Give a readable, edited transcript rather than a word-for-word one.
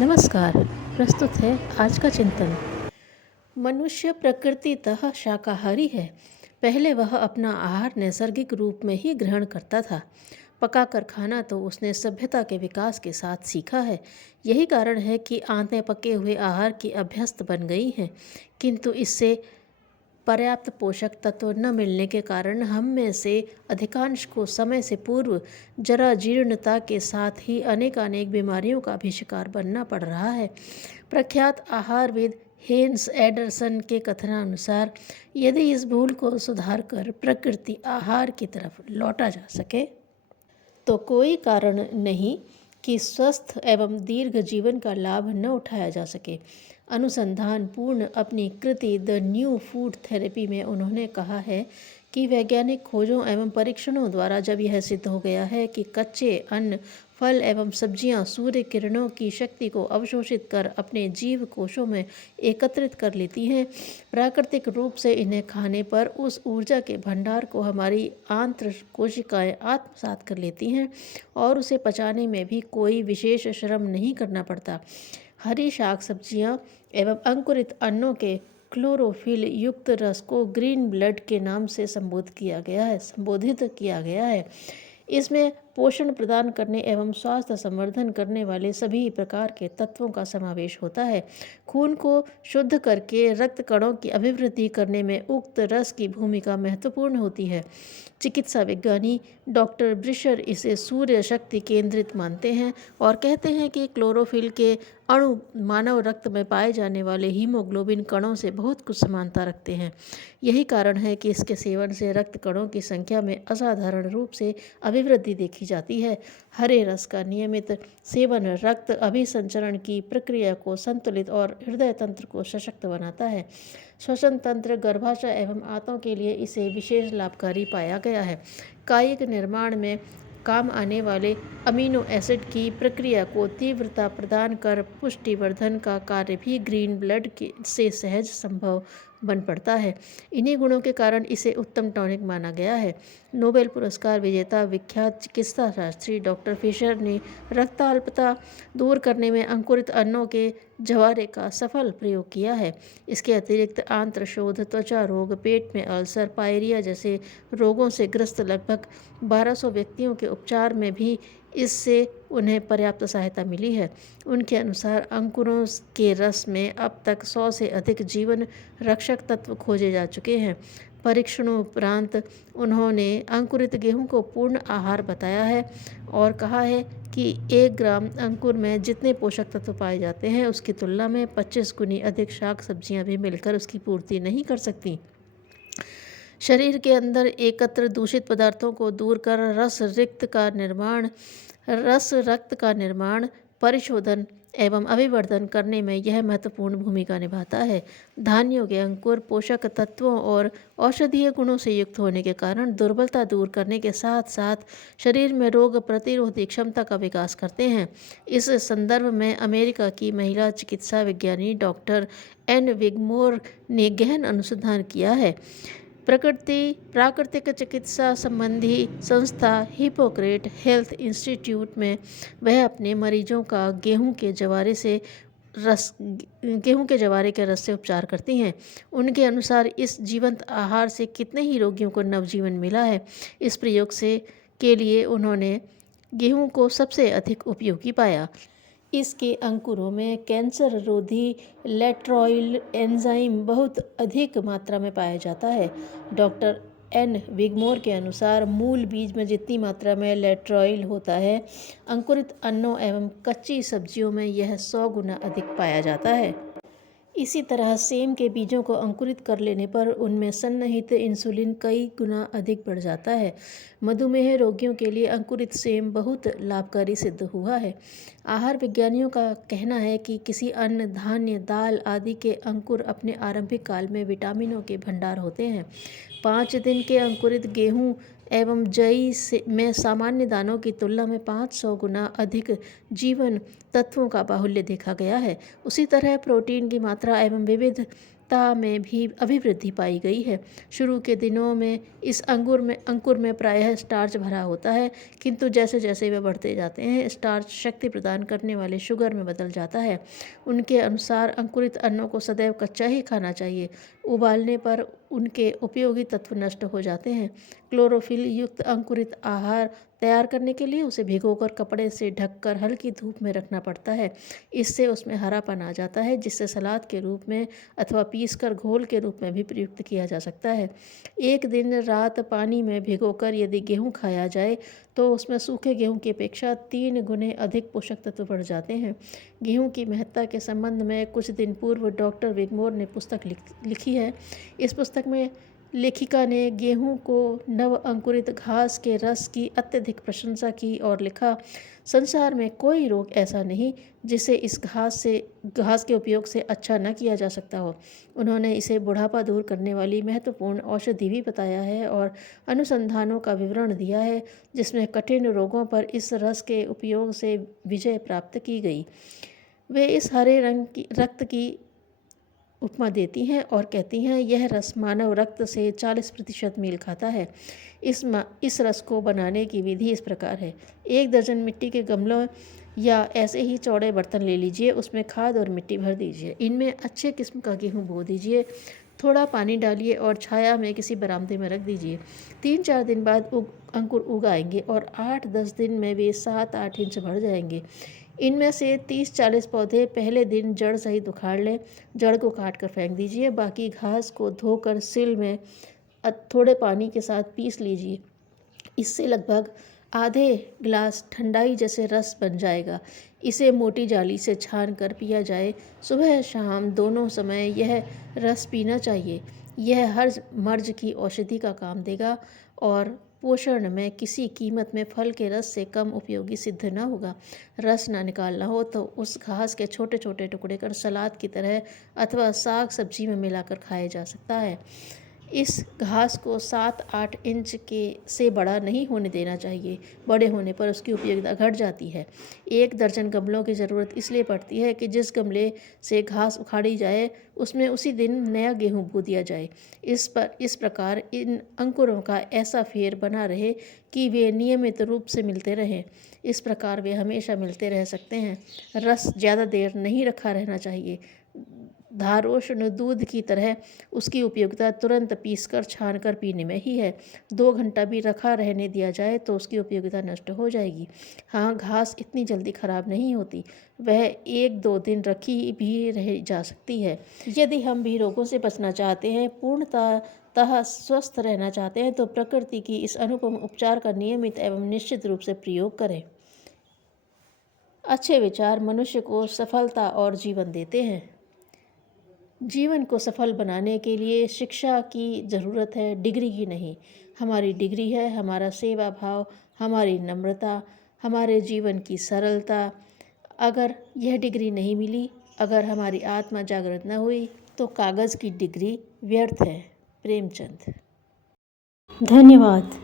नमस्कार। प्रस्तुत है आज का चिंतन। मनुष्य प्रकृतितः शाकाहारी है। पहले वह अपना आहार नैसर्गिक रूप में ही ग्रहण करता था। पकाकर खाना तो उसने सभ्यता के विकास के साथ सीखा है। यही कारण है कि आंतें पके हुए आहार की अभ्यस्त बन गई हैं, किंतु इससे पर्याप्त पोषक तत्व न मिलने के कारण हम में से अधिकांश को समय से पूर्व जरा जीर्णता के साथ ही अनेक बीमारियों का भी शिकार बनना पड़ रहा है। प्रख्यात आहारविद हेंस एंडरसन के कथनानुसार यदि इस भूल को सुधार कर प्रकृति आहार की तरफ लौटा जा सके तो कोई कारण नहीं कि स्वस्थ एवं दीर्घ जीवन का लाभ न उठाया जा सके। अनुसंधान पूर्ण अपनी कृति द न्यू फूड थेरेपी में उन्होंने कहा है कि वैज्ञानिक खोजों एवं परीक्षणों द्वारा जब यह सिद्ध हो गया है कि कच्चे अन्न, फल एवं सब्जियां सूर्य किरणों की शक्ति को अवशोषित कर अपने जीव कोशों में एकत्रित कर लेती हैं, प्राकृतिक रूप से इन्हें खाने पर उस ऊर्जा के भंडार को हमारी आंत्र कोशिकाएं आत्मसात कर लेती हैं और उसे पचाने में भी कोई विशेष श्रम नहीं करना पड़ता। हरी शाक सब्जियां एवं अंकुरित अन्नों के क्लोरोफिल युक्त रस को ग्रीन ब्लड के नाम से संबोधित किया गया है। इसमें पोषण प्रदान करने एवं स्वास्थ्य संवर्धन करने वाले सभी प्रकार के तत्वों का समावेश होता है। खून को शुद्ध करके रक्त कणों की अभिवृद्धि करने में उक्त रस की भूमिका महत्वपूर्ण होती है। चिकित्सा विज्ञानी डॉक्टर ब्रिशर इसे सूर्य शक्ति केंद्रित मानते हैं और कहते हैं कि क्लोरोफिल के अणु मानव रक्त में पाए जाने वाले हीमोग्लोबिन कणों से बहुत कुछ समानता रखते हैं। यही कारण है कि इसके सेवन से रक्त कणों की संख्या में असाधारण रूप से अभिवृद्धि देखी जाती है। हरे रस का नियमित सेवन रक्त अभिसंचरण की प्रक्रिया को संतुलित और हृदय तंत्र को सशक्त बनाता है। श्वसन तंत्र, गर्भाशय एवं आंतों के लिए इसे विशेष लाभकारी पाया गया है। कायिक निर्माण में काम आने वाले अमीनो एसिड की प्रक्रिया को तीव्रता प्रदान कर पुष्टिवर्धन का कार्य भी ग्रीन ब्लड से सहज संभव बन पड़ता है। इन्हीं गुणों के कारण इसे उत्तम टॉनिक माना गया है। नोबेल पुरस्कार विजेता विख्यात चिकित्सा शास्त्री डॉक्टर फिशर ने रक्ताल्पता दूर करने में अंकुरित अन्नों के जवारे का सफल प्रयोग किया है। इसके अतिरिक्त आंत्रशोथ, त्वचा रोग, पेट में अल्सर, पायरिया जैसे रोगों से ग्रस्त लगभग 1200 व्यक्तियों के उपचार में भी इससे उन्हें पर्याप्त सहायता मिली है। उनके अनुसार अंकुरों के रस में अब तक 100 से अधिक जीवन रक्षक तत्व खोजे जा चुके हैं। परीक्षणों उपरांत उन्होंने अंकुरित गेहूं को पूर्ण आहार बताया है और कहा है कि 1 ग्राम अंकुर में जितने पोषक तत्व पाए जाते हैं उसकी तुलना में 25 गुनी अधिक शाक सब्जियां भी मिलकर उसकी पूर्ति नहीं कर सकती। शरीर के अंदर एकत्र दूषित पदार्थों को दूर कर रस रक्त का निर्माण, परिशोधन एवं अभिवर्धन करने में यह महत्वपूर्ण भूमिका निभाता है। धान्यों के अंकुर पोषक तत्वों और औषधीय गुणों से युक्त होने के कारण दुर्बलता दूर करने के साथ साथ शरीर में रोग प्रतिरोधी क्षमता का विकास करते हैं। इस संदर्भ में अमेरिका की महिला चिकित्सा विज्ञानी डॉक्टर एन विगमोर ने गहन अनुसंधान किया है। प्राकृतिक चिकित्सा संबंधी संस्था हिपोक्रेट हेल्थ इंस्टीट्यूट में वह अपने मरीजों का गेहूं के जवारे के रस से उपचार करती हैं। उनके अनुसार इस जीवंत आहार से कितने ही रोगियों को नवजीवन मिला है। इस प्रयोग के लिए उन्होंने गेहूं को सबसे अधिक उपयोगी पाया। इसके अंकुरों में कैंसर रोधी लेट्रॉयल एंजाइम बहुत अधिक मात्रा में पाया जाता है। डॉक्टर एन विगमोर के अनुसार मूल बीज में जितनी मात्रा में लेट्रॉयल होता है, अंकुरित अन्नों एवं कच्ची सब्जियों में यह 100 गुना अधिक पाया जाता है। इसी तरह सेम के बीजों को अंकुरित कर लेने पर उनमें सन्निहित इंसुलिन कई गुना अधिक बढ़ जाता है। मधुमेह रोगियों के लिए अंकुरित सेम बहुत लाभकारी सिद्ध हुआ है। आहार विज्ञानियों का कहना है कि किसी अन्न, धान्य, दाल आदि के अंकुर अपने आरंभिक काल में विटामिनों के भंडार होते हैं। 5 दिन के अंकुरित गेहूं एवं जई में सामान्य दानों की तुलना में 500 गुना अधिक जीवन तत्वों का बाहुल्य देखा गया है। उसी तरह प्रोटीन की मात्रा एवं विविध में भी अभिवृद्धि पाई गई है। शुरू के दिनों में इस अंकुर में प्रायः स्टार्च भरा होता है, किंतु जैसे जैसे वे बढ़ते जाते हैं स्टार्च शक्ति प्रदान करने वाले शुगर में बदल जाता है। उनके अनुसार अंकुरित अन्नों को सदैव कच्चा ही खाना चाहिए। उबालने पर उनके उपयोगी तत्व नष्ट हो जाते हैं। क्लोरोफिल युक्त अंकुरित आहार तैयार करने के लिए उसे भिगोकर कपड़े से ढककर हल्की धूप में रखना पड़ता है। इससे उसमें हरापन आ जाता है, जिससे सलाद के रूप में अथवा पीसकर घोल के रूप में भी प्रयुक्त किया जा सकता है। एक दिन रात पानी में भिगोकर यदि गेहूँ खाया जाए तो उसमें सूखे गेहूँ की अपेक्षा 3 गुने अधिक पोषक तत्व बढ़ जाते हैं। गेहूँ की महत्ता के संबंध में कुछ दिन पूर्व डॉक्टर विगमोर ने पुस्तक लिखी है। इस पुस्तक में लेखिका ने गेहूं को नव अंकुरित घास के रस की अत्यधिक प्रशंसा की और लिखा, संसार में कोई रोग ऐसा नहीं जिसे इस घास के उपयोग से अच्छा न किया जा सकता हो। उन्होंने इसे बुढ़ापा दूर करने वाली महत्वपूर्ण औषधि भी बताया है और अनुसंधानों का विवरण दिया है जिसमें कठिन रोगों पर इस रस के उपयोग से विजय प्राप्त की गई। वे इस हरे रंग की रक्त की उपमा देती हैं और कहती हैं, यह रस मानव रक्त से 40% मेल खाता है। इस रस को बनाने की विधि इस प्रकार है। 1 दर्जन मिट्टी के गमलों या ऐसे ही चौड़े बर्तन ले लीजिए, उसमें खाद और मिट्टी भर दीजिए। इनमें अच्छे किस्म का गेहूँ बो दीजिए, थोड़ा पानी डालिए और छाया में किसी बरामदे में रख दीजिए। 3-4 दिन बाद अंकुर उग आएंगे और 8-10 दिन में वे 7-8 इंच बढ़ जाएंगे। इनमें से 30-40 पौधे पहले दिन जड़ सहित उखाड़ लें। जड़ को काट कर फेंक दीजिए। बाकी घास को धोकर सिल में थोड़े पानी के साथ पीस लीजिए। इससे लगभग आधे गिलास ठंडाई जैसे रस बन जाएगा। इसे मोटी जाली से छान कर पिया जाए। सुबह शाम दोनों समय यह रस पीना चाहिए। यह हर मर्ज की औषधि का काम देगा और पोषण में किसी कीमत में फल के रस से कम उपयोगी सिद्ध न होगा। रस ना निकालना हो तो उस घास के छोटे छोटे टुकड़े कर सलाद की तरह अथवा साग सब्जी में मिलाकर खाया जा सकता है। इस घास को 7-8 इंच से बड़ा नहीं होने देना चाहिए। बड़े होने पर उसकी उपयोगिता घट जाती है। 1 दर्जन गमलों की ज़रूरत इसलिए पड़ती है कि जिस गमले से घास उखाड़ी जाए उसमें उसी दिन नया गेहूँ बो दिया जाए। इस प्रकार इन अंकुरों का ऐसा फेर बना रहे कि वे नियमित रूप से मिलते रहें। इस प्रकार वे हमेशा मिलते रह सकते हैं। रस ज़्यादा देर नहीं रखा रहना चाहिए। धारोष्ण दूध की तरह उसकी उपयोगिता तुरंत पीसकर छानकर पीने में ही है। 2 घंटा भी रखा रहने दिया जाए तो उसकी उपयोगिता नष्ट हो जाएगी। हाँ, घास इतनी जल्दी खराब नहीं होती। वह 1-2 दिन रखी भी रह जा सकती है। यदि हम भी रोगों से बचना चाहते हैं, पूर्णतः स्वस्थ रहना चाहते हैं, तो प्रकृति की इस अनुपम उपचार का नियमित एवं निश्चित रूप से प्रयोग करें। अच्छे विचार मनुष्य को सफलता और जीवन देते हैं। जीवन को सफल बनाने के लिए शिक्षा की ज़रूरत है, डिग्री की नहीं। हमारी डिग्री है हमारा सेवा भाव, हमारी नम्रता, हमारे जीवन की सरलता। अगर यह डिग्री नहीं मिली, अगर हमारी आत्मा जागृत न हुई, तो कागज़ की डिग्री व्यर्थ है। प्रेमचंद। धन्यवाद।